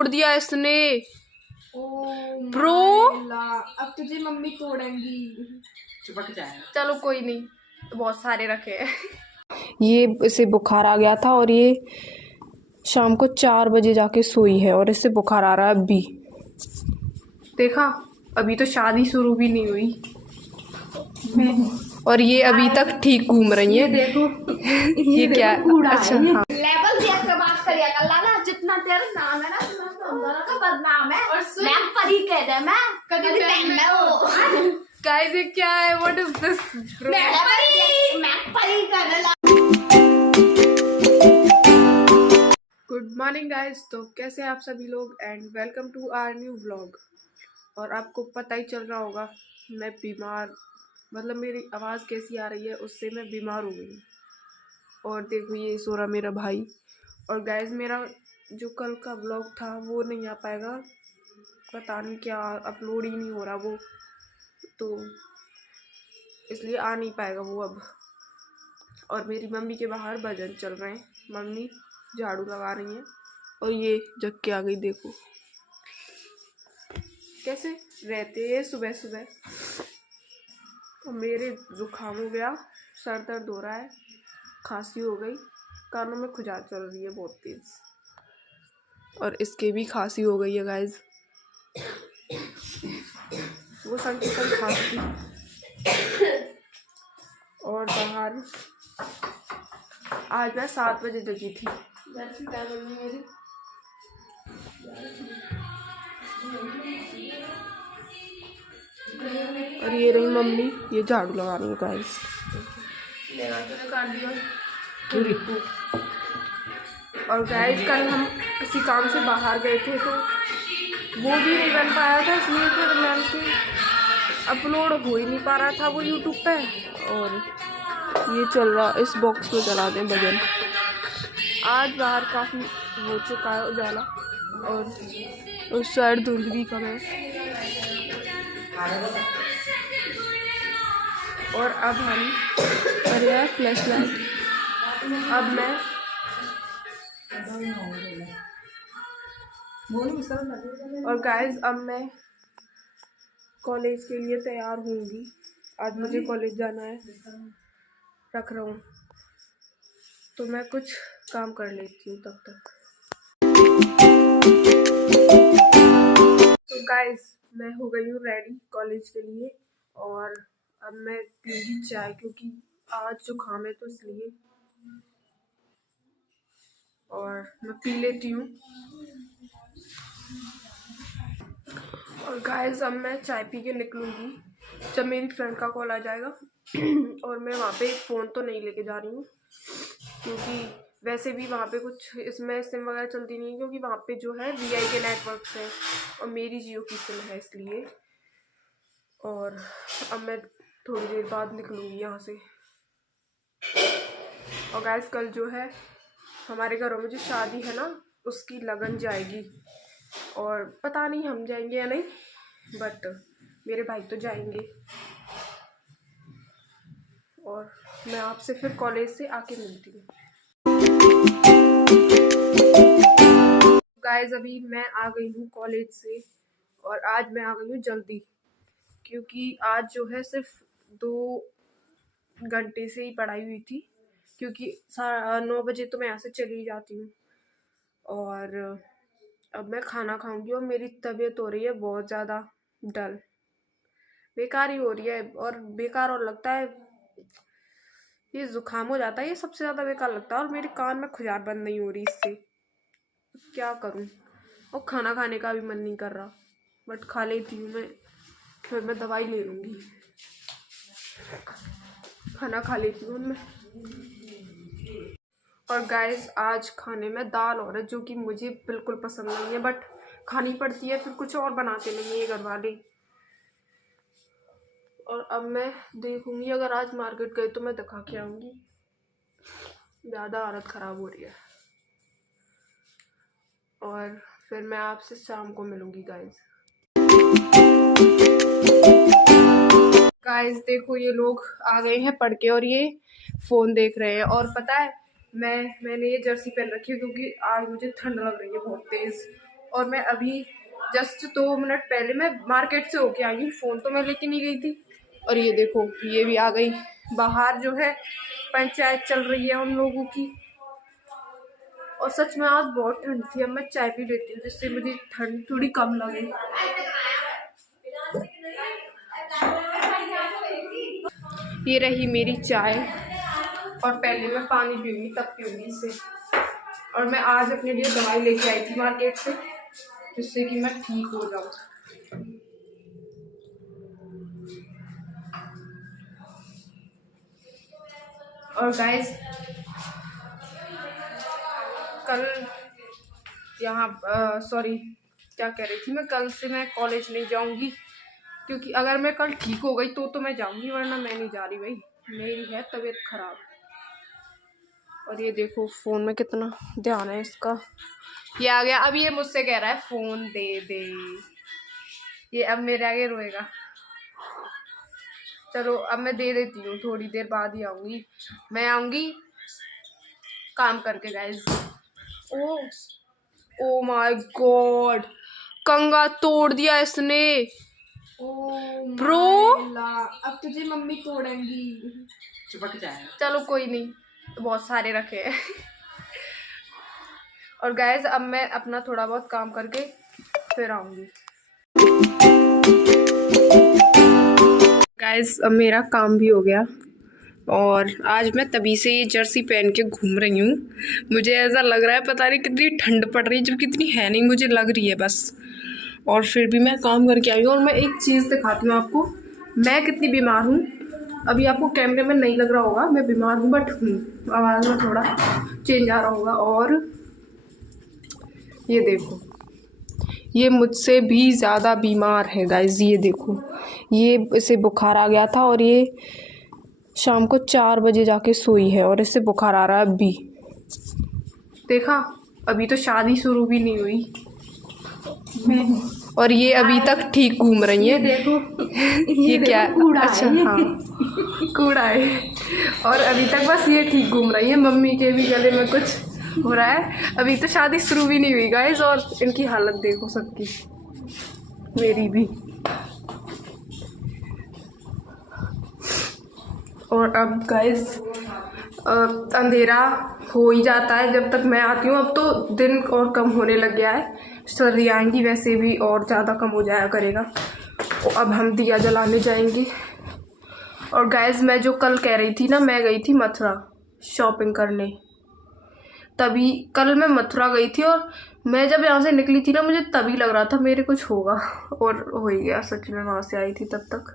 तोड़ दिया इसने। ओ ब्रो अब तुझे मम्मी तोड़ेंगी। चिपक जाए। चलो कोई नहीं, बहुत सारे रखे हैं। ये इसे बुखार आ गया था और ये शाम को 4 बजे जाके सोई है और इससे बुखार आ रहा है अभी। देखा, अभी तो शादी शुरू भी नहीं हुई और ये अभी तक ठीक घूम रही है। देखो ये क्या? अच्छा हाँ। लेवल देख के बात करिए कल्ला ना, जितना तेरा नाम है ना उतना का बदनाम है। और मैं परी कह दे, मैं कभी पहन मैं वो गाइस ये क्या है? What is this? मैं परी कर ला। गुड मॉर्निंग गाइस, तो कैसे हैं आप सभी लोग and welcome to our new vlog. और आपको पता ही चल रहा होगा मैं बीमार, मतलब मेरी आवाज़ कैसी आ रही है उससे मैं बीमार हो गई। और देखो ये सो रहा मेरा भाई। और गाइस मेरा जो कल का व्लॉग था वो नहीं आ पाएगा, पता नहीं क्या अपलोड ही नहीं हो रहा वो, तो इसलिए आ नहीं पाएगा वो अब। और मेरी मम्मी के बाहर भजन चल रहे हैं, मम्मी झाड़ू लगा रही हैं और ये जग के आ गई। देखो कैसे रहते हैं सुबह सुबह। और मेरे जुकाम हो गया, सर दर्द हो रहा है, खांसी हो गई, कानों में खुजली चल रही है बहुत तेज, और इसके भी खांसी हो गई है गाइज। वो संग खांसी। और बाहर आज मैं 7 बजे जगी थी। मेरी और ये रही मम्मी, ये झाड़ू लगा रही है गाइस। और गाइस कल हम किसी काम से बाहर गए थे तो वो भी नहीं बन पाया था, इसलिए फिर मैम के अपलोड हो ही नहीं पा रहा था वो यूट्यूब पे। और ये चल रहा, इस बॉक्स में चला दें भजन। आज बाहर काफ़ी हो चुका है उजाला और उस साइड धुंध भी कम है। और अब हम अरे यार फ्लैश लाइट, अब मैं और गाइस अब मैं कॉलेज के लिए तैयार होंगी। आज मुझे कॉलेज जाना है, रख रहा हूँ, तो मैं कुछ काम कर लेती हूँ तब तक। तो गाइस मैं हो गई हूँ रेडी कॉलेज के लिए और अब मैं पीऊँगी चाय, क्योंकि आज जुकाम है तो इसलिए। और मैं पी लेती हूँ। और गाइस अब मैं चाय पी के निकलूँगी जब मेरी फ्रेंड का कॉल आ जाएगा। और मैं वहाँ पे फ़ोन तो नहीं लेके जा रही हूँ, क्योंकि वैसे भी वहाँ पे कुछ इसमें सिम वगैरह चलती नहीं है, क्योंकि वहाँ पे जो है वीआई के नेटवर्क है और मेरी जियो की सिम है इसलिए। और अब मैं थोड़ी देर बाद निकलूँगी यहाँ से। और गाइस कल जो है हमारे घरों में जो शादी है ना उसकी लगन जाएगी, और पता नहीं हम जाएंगे या नहीं, बट मेरे भाई तो जाएंगे। और मैं आपसे फिर कॉलेज से आके मिलती हूँ। गाइस अभी मैं आ गई हूँ कॉलेज से और आज मैं आ गई हूँ जल्दी, क्योंकि आज जो है सिर्फ 2 घंटे से ही पढ़ाई हुई थी, क्योंकि 9 बजे तो मैं यहाँ से चली जाती हूँ। और अब मैं खाना खाऊंगी और मेरी तबीयत हो रही है बहुत ज़्यादा डल, बेकार ही हो रही है। और बेकार और लगता है ये जुकाम हो जाता है, ये सबसे ज़्यादा बेकार लगता है। और मेरे कान में खुजली बंद नहीं हो रही इससे, क्या करूं। और खाना खाने का भी मन नहीं कर रहा, बट खा लेती हूँ मैं, फिर मैं दवाई ले लूँगी। खाना खा लेती हूँ मैं। और गाइस आज खाने में दाल और है, जो कि मुझे बिल्कुल पसंद नहीं है, बट खानी पड़ती है, फिर कुछ और बनाते नहीं है घर वाले। और अब मैं देखूंगी, अगर आज मार्केट गई तो मैं दिखा के आऊँगी, ज़्यादा हालत ख़राब हो रही है। और फिर मैं आपसे शाम को मिलूंगी गाइस देखो ये लोग आ गए हैं पढ़ के और ये फ़ोन देख रहे हैं। और पता है मैंने ये जर्सी पहन रखी है क्योंकि आज मुझे ठंड लग रही है बहुत तेज़, और मैं अभी जस्ट 2 मिनट पहले मैं मार्केट से होके आई हूँ। फ़ोन तो मैं लेके नहीं गई थी। और ये देखो ये भी आ गई। बाहर जो है पंचायत चल रही है हम लोगों की। और सच में आज बहुत ठंड थी। अब मैं चाय पी लेती हूँ जिससे मुझे ठंड थोड़ी कम लगे। ये रही मेरी चाय और पहले मैं पानी पीऊंगी तब पीऊंगी इसे। और मैं आज अपने लिए दवाई लेके आई थी मार्केट से जिससे कि मैं ठीक हो जाऊँ। और गाइस कल यहाँ सॉरी क्या कह रही थी मैं, कल से मैं कॉलेज नहीं जाऊँगी क्योंकि अगर मैं कल ठीक हो गई तो मैं जाऊँगी, वरना मैं नहीं जा रही भाई। मेरी है तबीयत खराब। और ये देखो फ़ोन में कितना ध्यान है इसका। ये आ गया। अब ये मुझसे कह रहा है फ़ोन दे दे। ये अब मेरे आगे रोएगा। चलो अब मैं दे देती हूँ, थोड़ी देर बाद ही आऊँगी। मैं आऊँगी काम करके गाइस। ओ माय गॉड, कंगा तोड़ दिया इसने। ब्रो अब तुझे मम्मी तोड़ेंगी। चिपक जाएगा। चलो कोई नहीं, बहुत सारे रखे हैं। और गाइस अब मैं अपना थोड़ा बहुत काम करके फिर आऊँगी। गाइस अब मेरा काम भी हो गया और आज मैं तभी से ये जर्सी पहन के घूम रही हूँ। मुझे ऐसा लग रहा है पता नहीं कितनी ठंड पड़ रही है, जबकि इतनी है नहीं, मुझे लग रही है बस। और फिर भी मैं काम करके आई हूँ। और मैं एक चीज़ दिखाती हूँ आपको, मैं कितनी बीमार हूँ। अभी आपको कैमरे में नहीं लग रहा होगा मैं बीमार हूँ, बट आवाज़ में थोड़ा चेंज आ रहा होगा। और ये देखो ये मुझसे भी ज़्यादा बीमार है गाइस। ये देखो ये इसे बुखार आ गया था और ये शाम को 4 बजे जाके सोई है और इससे बुखार आ रहा है अभी। देखा, अभी तो शादी शुरू भी नहीं हुई और ये अभी तक ठीक घूम रही है। देखो ये क्या कूड़ा। अच्छा हाँ कूड़ा है। और अभी तक बस ये ठीक घूम रही है। मम्मी के भी गले में कुछ हो रहा है। अभी तो शादी शुरू भी नहीं हुई गाइस। और इनकी हालत देखो सबकी, मेरी भी। और अब गाइस अंधेरा हो ही जाता है जब तक मैं आती हूँ। अब तो दिन और कम होने लग गया है, सर्दी आएंगी वैसे भी और ज़्यादा कम हो जाया करेगा। तो अब हम दिया जलाने जाएंगे। और गाइस मैं जो कल कह रही थी ना, मैं गई थी मथुरा शॉपिंग करने। तभी कल मैं मथुरा गई थी और मैं जब यहाँ से निकली थी ना, मुझे तभी लग रहा था मेरे कुछ होगा और हो ही गया। सच में वहाँ से आई थी तब तक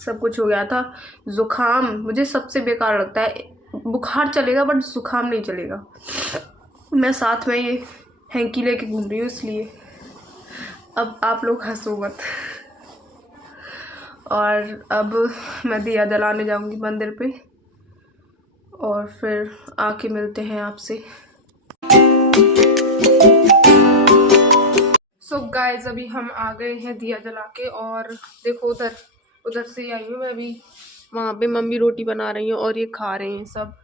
सब कुछ हो गया था। जुकाम मुझे सबसे बेकार लगता है। बुखार चलेगा बट जुकाम नहीं चलेगा। मैं साथ में ये हैंकी लेके घूम रही हूँ इसलिए। अब आप लोग हंसो मत। और अब मैं दिया जलाने जाऊंगी मंदिर पे और फिर आके मिलते हैं आपसे। सो गाइस अभी हम आ गए हैं दिया जला के। और देखो उधर से आई हूँ मैं अभी। वहाँ पे मम्मी रोटी बना रही हैं और ये खा रहे हैं सब।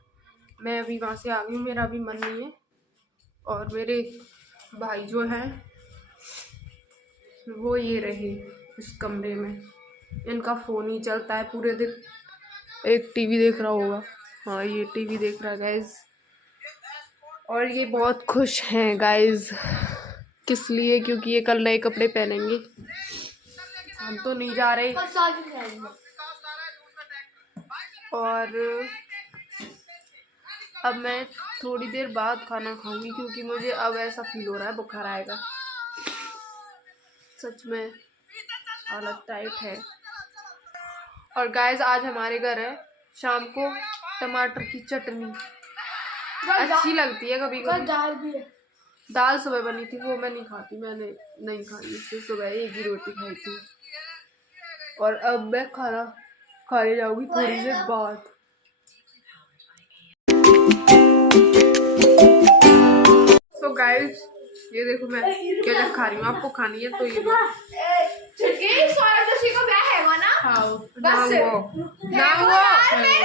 मैं अभी वहाँ से आ गई हूँ, मेरा अभी मन नहीं है। और मेरे भाई जो हैं वो ये रहे इस कमरे में, इनका फ़ोन ही चलता है पूरे दिन। एक टीवी देख रहा होगा, हाँ ये टीवी देख रहा है गाइज। और ये बहुत खुश हैं गाइज। किस लिए? क्योंकि ये कल नए कपड़े पहनेंगे। हम तो नहीं जा रहे। और अब मैं थोड़ी देर बाद खाना खाऊंगी क्योंकि मुझे अब ऐसा फील हो रहा है बुखार आएगा। सच में हालत टाइट है। और गाइस आज हमारे घर है शाम को टमाटर की चटनी। अच्छी लगती है कभी कभी। दाल भी है। दाल सुबह बनी थी, वो मैं नहीं खाती, मैंने नहीं खाई। इससे सुबह एक ही रोटी खाई थी। और अब मैं खाना खाने जाऊंगी थोड़ी देर बाद। तो गाइस ये देखो मैं क्या खा रही हूँ, आपको खानी है तो ये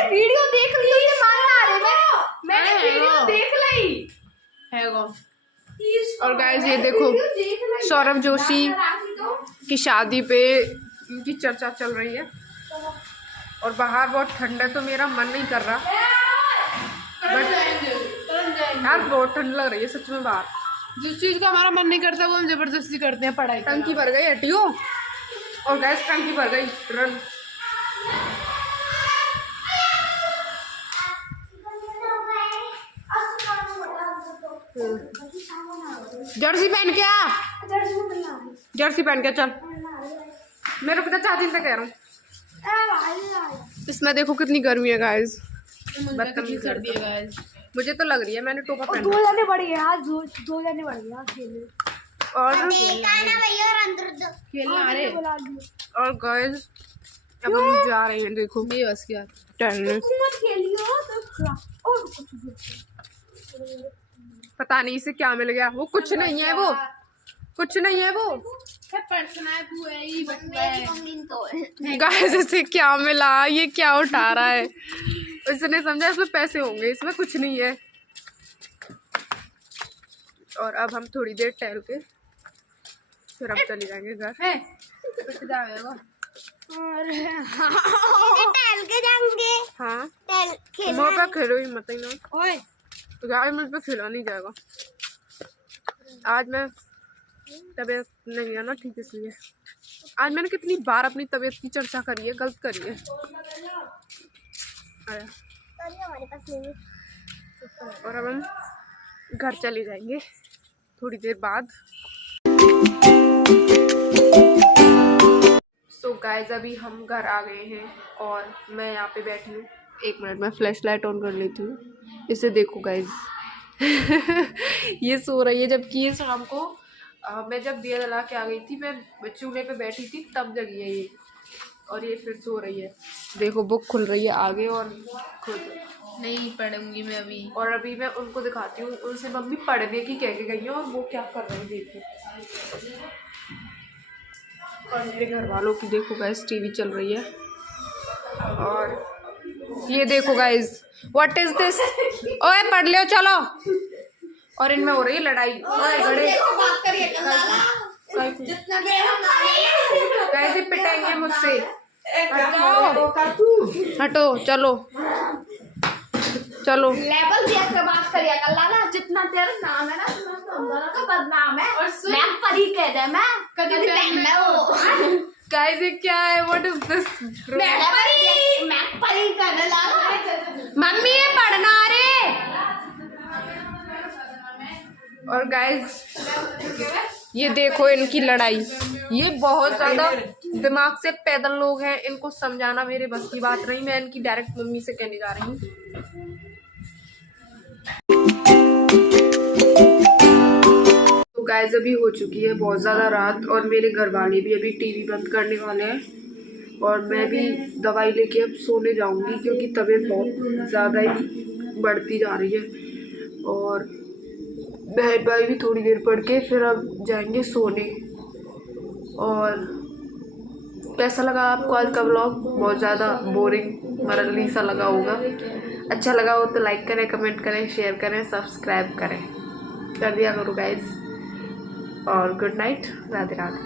वीडियो देख ली, ये मानना है मैंने वीडियो देख ली है। और गाइस ये देखो सौरभ जोशी की शादी पे इनकी चर्चा चल रही है और बाहर बहुत ठंड है तो मेरा मन नहीं कर रहा, बट यार बहुत ठंड लग रही है सच में बाहर। जिस चीज का हमारा मन नहीं करता वो हम जबरदस्ती करते हैं पढ़ाई। टंकी भर गई हटियो, और गैस टंकी भर गई रन। जर्सी पहन के आ, जर्सी पहन के चल। मेरे को चाची से कह रहा हूँ, इसमें देखो कितनी गर्मी है गाइस, बदतमीज सर्दी है गाइस। मुझे तो लग रही है, मैंने टोपा पहना। 2 जने बढ़ गए यार, 2 जने बढ़ गए यार खेलने। और खेलने आ रहे और गाइस अब हम जा रहे हैं, देखो नहीं बस क्या टहलने। मत खेलियो तो और पता नहीं इसे क्या मिल गया, वो कुछ नहीं है, वो कुछ नहीं है, वो गाइस इसे क्या मिला, ये क्या उठा रहा है, उसने समझा इसमें पैसे होंगे, इसमें कुछ नहीं है। और अब हम थोड़ी देर टहल के फिर हम चले जाएंगे घर। टहल के जाएंगे। हाँ खेलना मैं पे खेलो ही मत ही ना, ओए तो गाइस मुझ पे खेला नहीं जाएगा आज। मैं तबीयत नहीं है ना ठीक, इसलिए आज मैंने कितनी बार अपनी तबीयत की चर्चा करी है, गलत करी है। हमारे पास नहीं। और अब हम घर चले जाएंगे थोड़ी देर बाद। सो गाइस अभी हम घर आ गए हैं और मैं यहाँ पे बैठी हूँ। 1 मिनट में फ्लैश लाइट ऑन कर लेती हूँ, इसे देखो गाइस। ये सो रही है, जबकि ये शाम को मैं जब दिया जला के आ गई थी, मैं चूल्हे पे बैठी थी तब जगी है ये, और ये फिर सो रही है। देखो बुक खुल रही है आगे और खुद नहीं पढ़ूंगी मैं अभी। और अभी मैं उनको दिखाती हूँ, उनसे मम्मी पढ़ने की कह के गई है और वो क्या कर रहे हैं देखो। और मेरे घर वालों की देखो गाइस टीवी चल रही है, और ये देखो गाइस व्हाट इज दिस, ओए पढ़ लो चलो। और इनमें हो रही है लड़ाई, ओए गड़े कैसे पिटाएंगे मुझसे, हटो चलो चलो। लेवल देख के बात करिए कल्ला ना, जितना तेरा नाम है ना उतना का बदनाम है। मैं परी कह दे, मैं कभी पहन मैं वो गाइस ये क्या है, व्हाट इज दिस, मैं परी कहने लगा। मम्मी ये पढ़ना रे। और गाइस ये देखो इनकी लड़ाई, ये बहुत ज़्यादा दिमाग से पैदल लोग हैं, इनको समझाना मेरे बस की बात नहीं। मैं इनकी डायरेक्ट मम्मी से कहने जा रही हूँ। तो गाइस अभी हो चुकी है बहुत ज़्यादा रात और मेरे घर वाले भी अभी टीवी बंद करने वाले हैं और मैं भी दवाई लेके अब सोने जाऊंगी क्योंकि तबीयत बहुत ज़्यादा ही बढ़ती जा रही है। और बहन भाई भी थोड़ी देर पढ़ के फिर अब जाएंगे सोने। और कैसा लगा आपको आज का व्लॉग? बहुत ज़्यादा बोरिंग मरली सा लगा होगा। अच्छा लगा हो तो लाइक करें, कमेंट करें, शेयर करें, सब्सक्राइब करें, कर दिया करो गाइस। और गुड नाइट, राधे राधे।